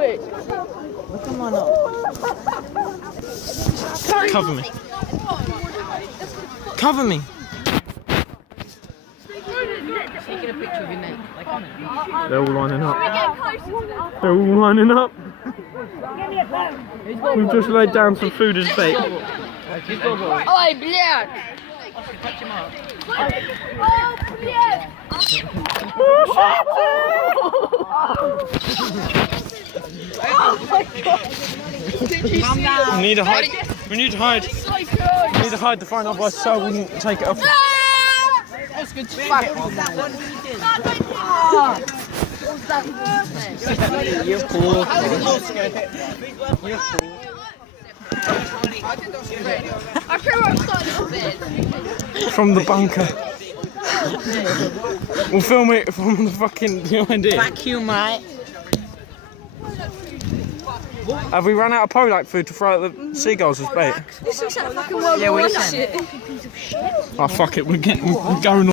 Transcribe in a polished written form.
quick. Come on up. Cover me. Cover me. Taking a picture of your neck. Like on it. They're all lining up. They're all lining up. We've just laid down some food as bait. Oi, блядь! Touch him up. Oh, блядь! Oh my god! Calm down. We need to hide. We need to hide. We need to hide the phone, otherwise so wouldn't take it off. That's good fuck. You're cool. From the bunker. We'll film it from the fucking behind it. Vacuum, mate. Have we run out of polite food to throw at the seagulls as bait? This looks like fucking World Yeah, War we I can. shit. Oh fuck it, we're going